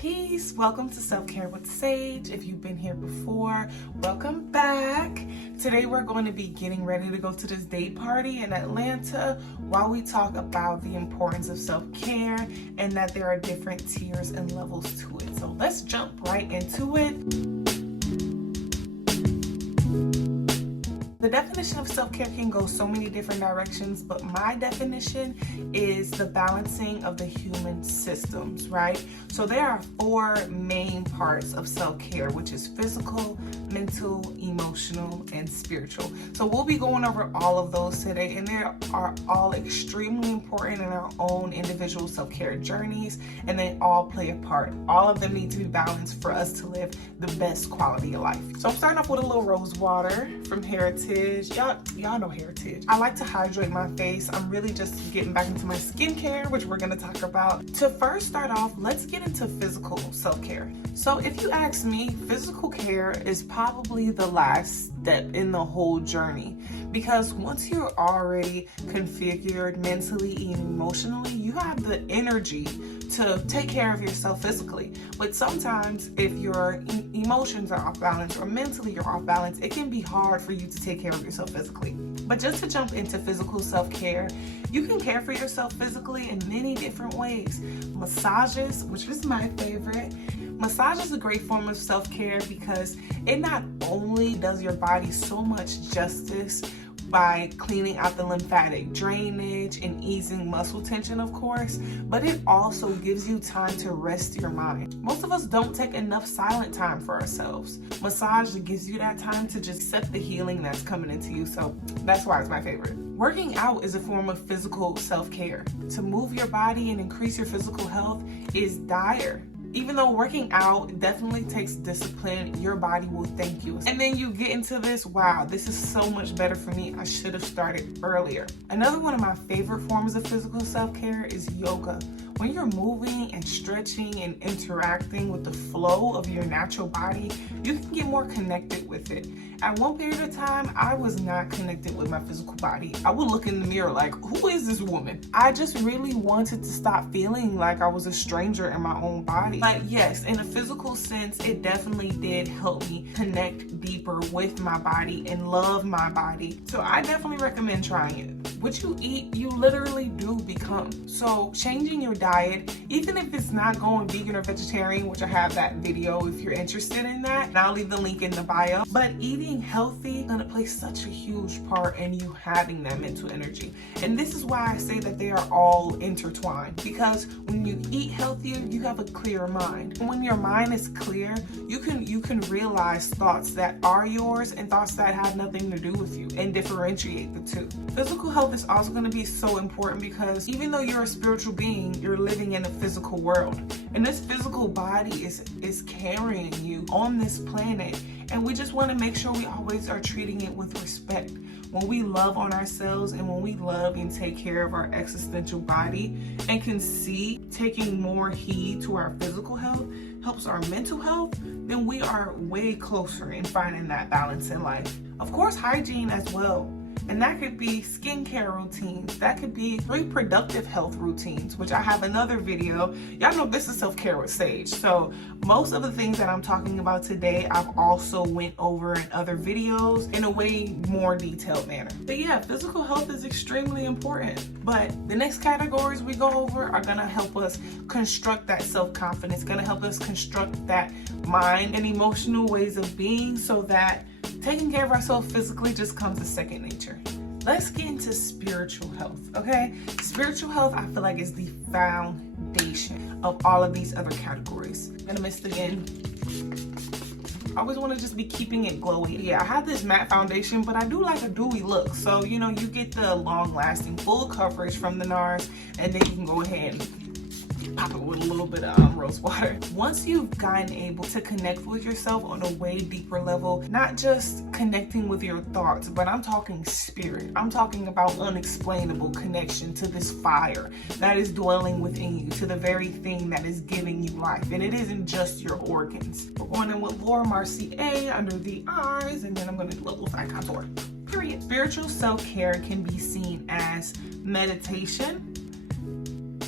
Peace. Welcome to Self-Care with Sage. If you've been here before, welcome back. Today we're going to be getting ready to go to this date party in Atlanta while we talk about the importance of self-care and that there are different tiers and levels to it. So let's jump right into it. The definition of self-care can go so many different directions, but my definition is the balancing of the human systems, right? So there are four main parts of self-care, which is physical, mental, emotional, and spiritual. So we'll be going over all of those today, and they are all extremely important in our own individual self-care journeys, and they all play a part. All of them need to be balanced for us to live the best quality of life. So I'm starting off with a little Rosewater from Heritage. Y'all know Heritage. I like to hydrate my face. I'm really just getting back into my skincare, which we're going to talk about. To first start off, let's get into physical self-care. So if you ask me, physical care is probably the last step in the whole journey, because once you're already configured mentally and emotionally, you have the energy to take care of yourself physically. But sometimes if your emotions are off balance or mentally you're off balance, it can be hard for you to take care of yourself physically. But just to jump into physical self-care, you can care for yourself physically in many different ways. Massages, which is my favorite. Massage is a great form of self-care because it not only does your body so much justice by cleaning out the lymphatic drainage and easing muscle tension, of course, but it also gives you time to rest your mind. Most of us don't take enough silent time for ourselves. Massage gives you that time to just accept the healing that's coming into you, so that's why it's my favorite. Working out is a form of physical self-care. To move your body and increase your physical health is dire. Even though working out definitely takes discipline, your body will thank you. And then you get into this, wow, this is so much better for me. I should have started earlier. Another one of my favorite forms of physical self-care is yoga. When you're moving and stretching and interacting with the flow of your natural body, you can get more connected with it. At one period of time, I was not connected with my physical body. I would look in the mirror like, who is this woman? I just really wanted to stop feeling like I was a stranger in my own body. Like, yes, in a physical sense, it definitely did help me connect deeper with my body and love my body. So I definitely recommend trying it. What you eat, you literally do become. So changing your diet, even if it's not going vegan or vegetarian, which I have that video if you're interested in that, and I'll leave the link in the bio. But eating healthy is gonna play such a huge part in you having that mental energy. And this is why I say that they are all intertwined, because when you eat healthier, you have a clearer mind. And when your mind is clear, you can realize thoughts that are yours and thoughts that have nothing to do with you and differentiate the two. Physical health is also going to be so important because even though you're a spiritual being, you're living in a physical world. And this physical body is carrying you on this planet. And we just want to make sure we always are treating it with respect. When we love on ourselves and when we love and take care of our existential body and can see taking more heed to our physical health helps our mental health, then we are way closer in finding that balance in life. Of course, hygiene as well. And that could be skincare routines. That could be reproductive health routines, which I have another video. Y'all know this is Self-Care with Sage. So most of the things that I'm talking about today, I've also went over in other videos in a way more detailed manner. But yeah, physical health is extremely important. But the next categories we go over are gonna help us construct that self-confidence, gonna help us construct that mind and emotional ways of being so that taking care of ourselves physically just comes as second nature. Let's get into spiritual health, okay? Spiritual health, I feel like, is the foundation of all of these other categories. I'm gonna miss it again. I always want to just be keeping it glowy. Yeah, I have this matte foundation, but I do like a dewy look. So, you know, you get the long-lasting full coverage from the NARS, and then you can go ahead and pop it with a little bit of Rosewater. Once you've gotten able to connect with yourself on a way deeper level, not just connecting with your thoughts, but I'm talking spirit. I'm talking about unexplainable connection to this fire that is dwelling within you, to the very thing that is giving you life. And it isn't just your organs. We're going in with Laura Mercier under the eyes, and then I'm going to do a little side contour. Period. Spiritual self-care can be seen as meditation.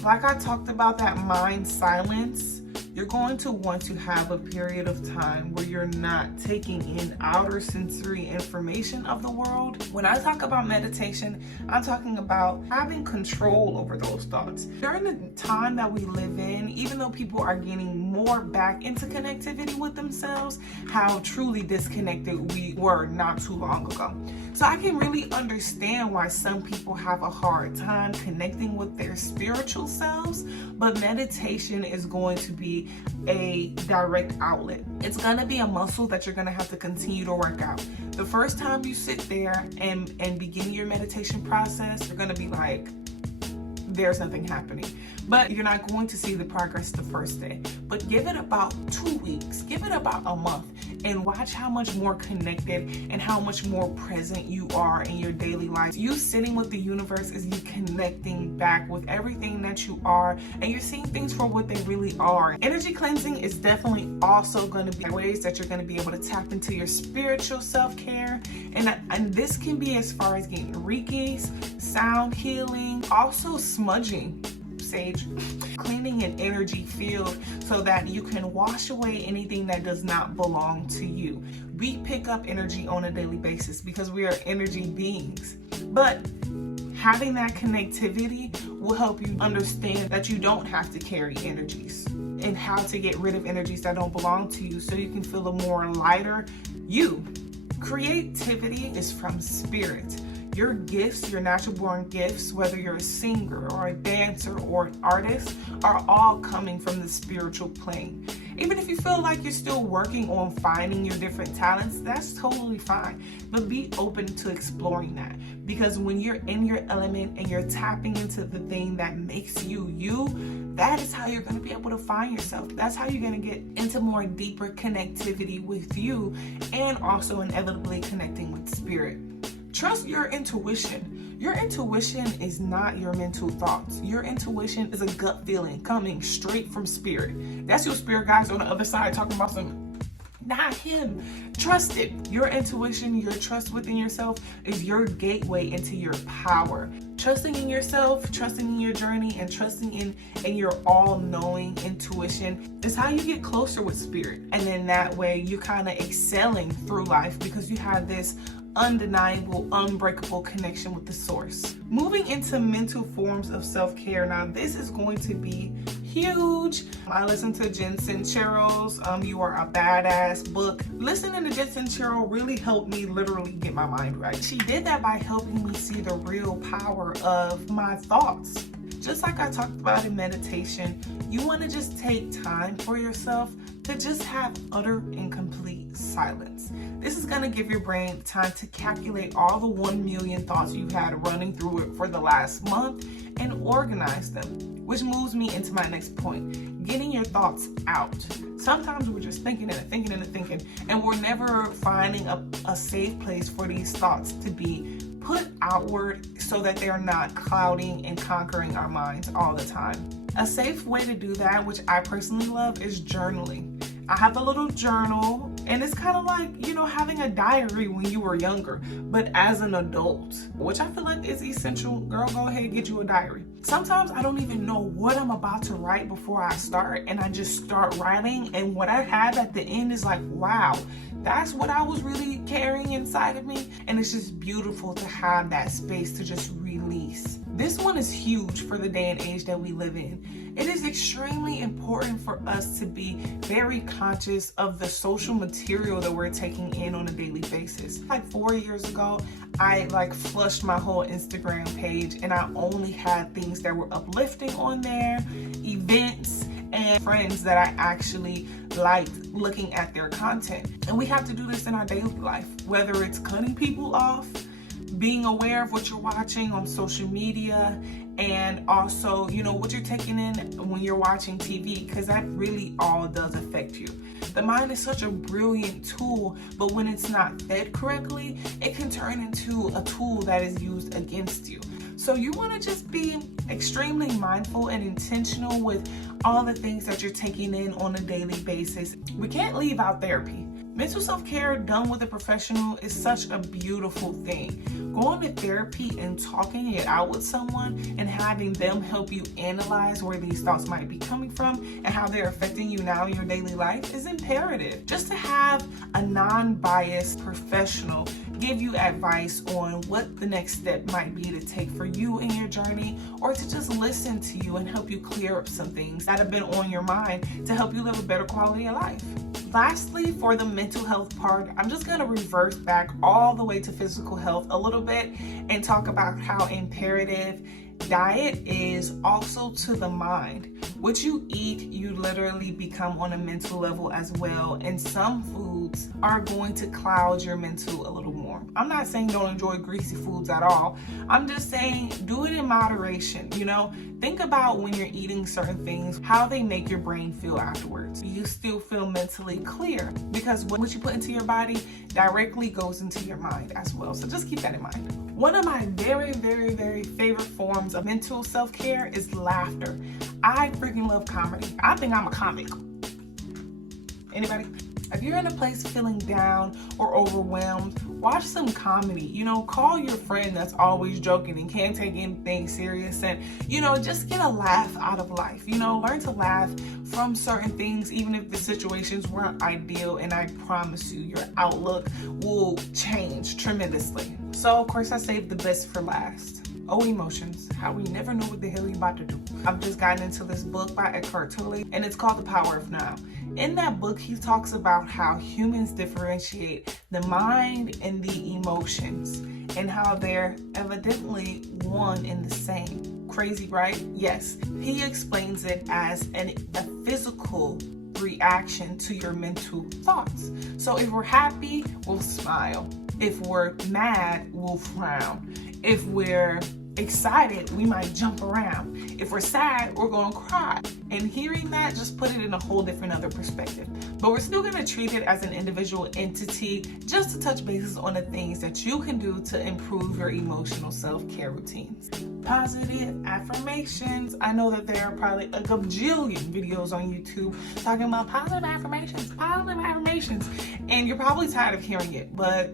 Like I talked about, that mind silence, you're going to want to have a period of time where you're not taking in outer sensory information of the world. When I talk about meditation, I'm talking about having control over those thoughts. During the time that we live in, even though people are getting more back into connectivity with themselves, how truly disconnected we were not too long ago. So I can really understand why some people have a hard time connecting with their spiritual selves, but meditation is going to be a direct outlet. It's going to be a muscle that you're going to have to continue to work out. The first time you sit there and begin your meditation process, you're going to be like, there's nothing happening. But you're not going to see the progress the first day. But give it about 2 weeks, give it about a month, and watch how much more connected and how much more present you are in your daily life. You sitting with the universe is you connecting back with everything that you are, and you're seeing things for what they really are. Energy cleansing is definitely also going to be ways that you're going to be able to tap into your spiritual self-care. And this can be as far as getting Reikis, sound healing, also smudging, sage, cleaning an energy field so that you can wash away anything that does not belong to you. We pick up energy on a daily basis because we are energy beings. But having that connectivity will help you understand that you don't have to carry energies and how to get rid of energies that don't belong to you so you can feel a more lighter you. Creativity is from spirit. Your gifts, your natural born gifts, whether you're a singer or a dancer or an artist, are all coming from the spiritual plane. Even if you feel like you're still working on finding your different talents, that's totally fine. But be open to exploring that. Because when you're in your element and you're tapping into the thing that makes you you, that is how you're going to be able to find yourself. That's how you're going to get into more deeper connectivity with you and also inevitably connecting with spirit. Trust your intuition. Your intuition is not your mental thoughts. Your intuition is a gut feeling coming straight from spirit. That's your spirit guys on the other side talking about some, not him. Trust it. Your intuition, your trust within yourself is your gateway into your power. Trusting in yourself, trusting in your journey, and trusting in your all-knowing intuition is how you get closer with spirit. And then that way you're kind of excelling through life because you have this undeniable, unbreakable connection with the source. Moving into mental forms of self-care. Now, this is going to be huge. I listened to Jen Sincero's You Are a Badass book. Listening to Jen Sincero really helped me literally get my mind right. She did that by helping me see the real power of my thoughts. Just like I talked about in meditation, you want to just take time for yourself to just have utter and complete silence. This is going to give your brain time to calculate all the 1 million thoughts you've had running through it for the last month and organize them, which moves me into my next point, getting your thoughts out. Sometimes we're just thinking and we're never finding a safe place for these thoughts to be put outward so that they're not clouding and conquering our minds all the time. A safe way to do that, which I personally love, is journaling. I have a little journal, and it's kind of like, having a diary when you were younger, but as an adult, which I feel like is essential. Girl, go ahead and get you a diary. Sometimes I don't even know what I'm about to write before I start, and I just start writing, and what I have at the end is like, wow, that's what I was really carrying inside of me. And it's just beautiful to have that space to just release. This one is huge for the day and age that we live in. It is extremely important for us to be very conscious of the social material that we're taking in on a daily basis. Like 4 years ago, I flushed my whole Instagram page, and I only had things that were uplifting on there, events, and friends that I actually liked looking at their content. And we have to do this in our daily life, whether it's cutting people off, being aware of what you're watching on social media, and also, what you're taking in when you're watching TV, because that really all does affect you. The mind is such a brilliant tool, but when it's not fed correctly, it can turn into a tool that is used against you. So you want to just be extremely mindful and intentional with all the things that you're taking in on a daily basis. We can't leave out therapy. Mental self-care done with a professional is such a beautiful thing. Going to therapy and talking it out with someone and having them help you analyze where these thoughts might be coming from and how they're affecting you now in your daily life is imperative. Just to have a non-biased professional give you advice on what the next step might be to take for you in your journey, or to just listen to you and help you clear up some things that have been on your mind to help you live a better quality of life. Lastly, for the mental health part, I'm just going to reverse back all the way to physical health a little bit and talk about how imperative diet is also to the mind. What you eat, you literally become on a mental level as well, and some foods are going to cloud your mental a little more. I'm not saying don't enjoy greasy foods at all. I'm just saying do it in moderation. Think about when you're eating certain things, how they make your brain feel afterwards. You still feel mentally clear, because what you put into your body directly goes into your mind as well. So just keep that in mind. One of my very, very, very favorite forms of mental self-care is laughter. I freaking love comedy. I think I'm a comic. Anybody? If you're in a place feeling down or overwhelmed, watch some comedy. Call your friend that's always joking and can't take anything serious, and just get a laugh out of life. Learn to laugh from certain things, even if the situations weren't ideal, and I promise you your outlook will change tremendously. So of course I saved the best for last. Oh, emotions, how we never know what the hell you're about to do. I've just gotten into this book by Eckhart Tolle, and it's called The Power of Now. In that book, he talks about how humans differentiate the mind and the emotions, and how they're evidently one and the same. Crazy, right? Yes. He explains it as a physical reaction to your mental thoughts. So if we're happy, we'll smile. If we're mad, we'll frown. If we're excited, we might jump around. If we're sad, we're going to cry. And hearing that just put it in a whole different other perspective. But we're still going to treat it as an individual entity, just to touch bases on the things that you can do to improve your emotional self-care routines. Positive affirmations. I know that there are probably a gajillion videos on YouTube talking about positive affirmations, and you're probably tired of hearing it, but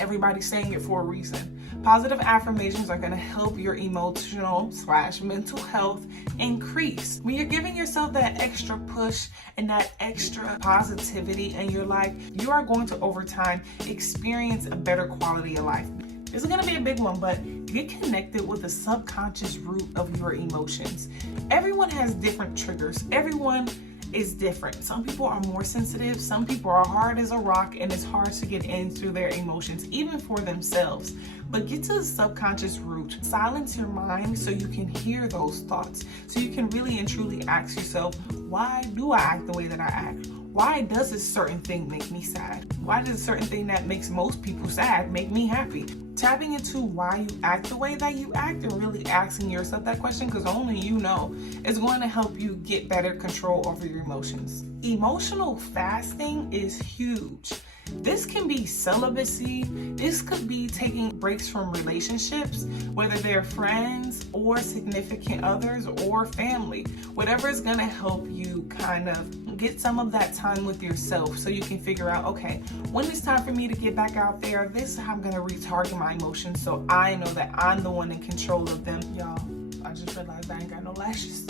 everybody's saying it for a reason. Positive affirmations are going to help your emotional/mental health increase. When you're giving yourself that extra push and that extra positivity in your life, you are going to, over time, experience a better quality of life. This is going to be a big one, but get connected with the subconscious root of your emotions. Everyone has different triggers. Everyone is different. Some people are more sensitive. Some people are hard as a rock, and it's hard to get into their emotions, even for themselves. But get to the subconscious root. Silence your mind so you can hear those thoughts. So you can really and truly ask yourself, why do I act the way that I act? Why does this certain thing make me sad? Why does a certain thing that makes most people sad make me happy? Tapping into why you act the way that you act and really asking yourself that question, because only you know, is going to help you get better control over your emotions. Emotional fasting is huge. This can be celibacy. This could be taking breaks from relationships, whether they're friends or significant others or family. Whatever is going to help you kind of get some of that time with yourself, so you can figure out, okay, when it's time for me to get back out there, this is how I'm going to retarget my emotions, so I know that I'm the one in control of them. Y'all, I just realized I ain't got no lashes.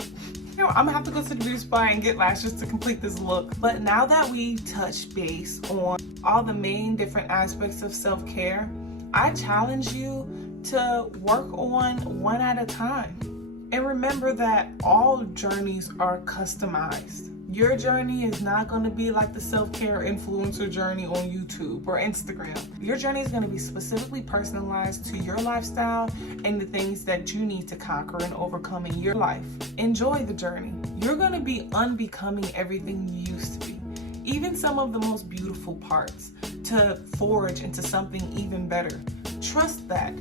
I'm gonna have to go to the beauty spot and get lashes to complete this look. But now that we touched base on all the main different aspects of self-care, I challenge you to work on one at a time. And remember that all journeys are customized. Your journey is not going to be like the self-care influencer journey on YouTube or Instagram. Your journey is going to be specifically personalized to your lifestyle and the things that you need to conquer and overcome in your life. Enjoy the journey. You're going to be unbecoming everything you used to be, even some of the most beautiful parts, to forge into something even better. Trust that.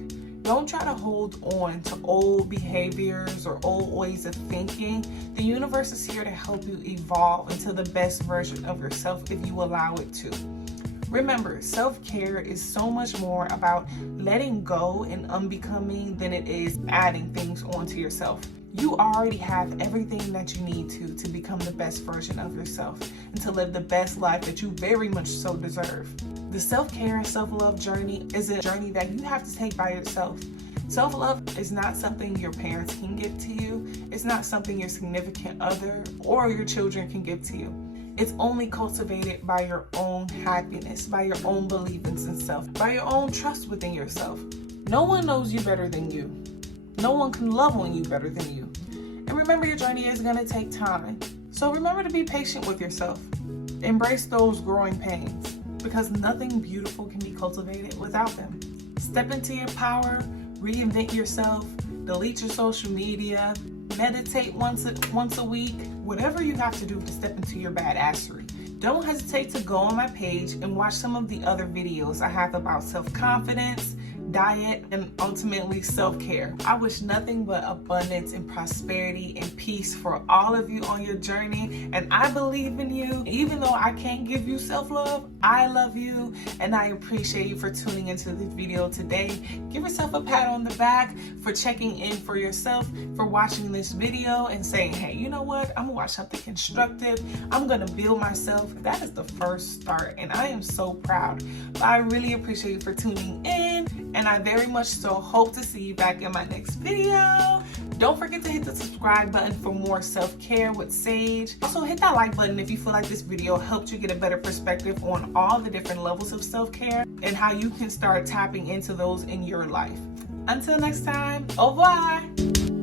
Don't try to hold on to old behaviors or old ways of thinking. The universe is here to help you evolve into the best version of yourself if you allow it to. Remember, self-care is so much more about letting go and unbecoming than it is adding things onto yourself. You already have everything that you need to become the best version of yourself and to live the best life that you very much so deserve. The self-care and self-love journey is a journey that you have to take by yourself. Self-love is not something your parents can give to you. It's not something your significant other or your children can give to you. It's only cultivated by your own happiness, by your own beliefs in self, by your own trust within yourself. No one knows you better than you. No one can love on you better than you. And remember, your journey is going to take time. So remember to be patient with yourself. Embrace those growing pains, because nothing beautiful can be cultivated without them. Step into your power, reinvent yourself, delete your social media, meditate once a week, whatever you have to do to step into your badassery. Don't hesitate to go on my page and watch some of the other videos I have about self-confidence, diet, and ultimately self-care. I wish nothing but abundance and prosperity and peace for all of you on your journey, and I believe in you. Even though I can't give you self-love, I love you, and I appreciate you for tuning into this video today. Give yourself a pat on the back for checking in for yourself, for watching this video and saying, hey, you know what? I'm gonna watch something constructive. I'm gonna build myself. That is the first start, and I am so proud. But I really appreciate you for tuning in, and I very much so hope to see you back in my next video. Don't forget to hit the subscribe button for more self-care with Sage. Also hit that like button if you feel like this video helped you get a better perspective on all the different levels of self-care and how you can start tapping into those in your life. Until next time, au revoir.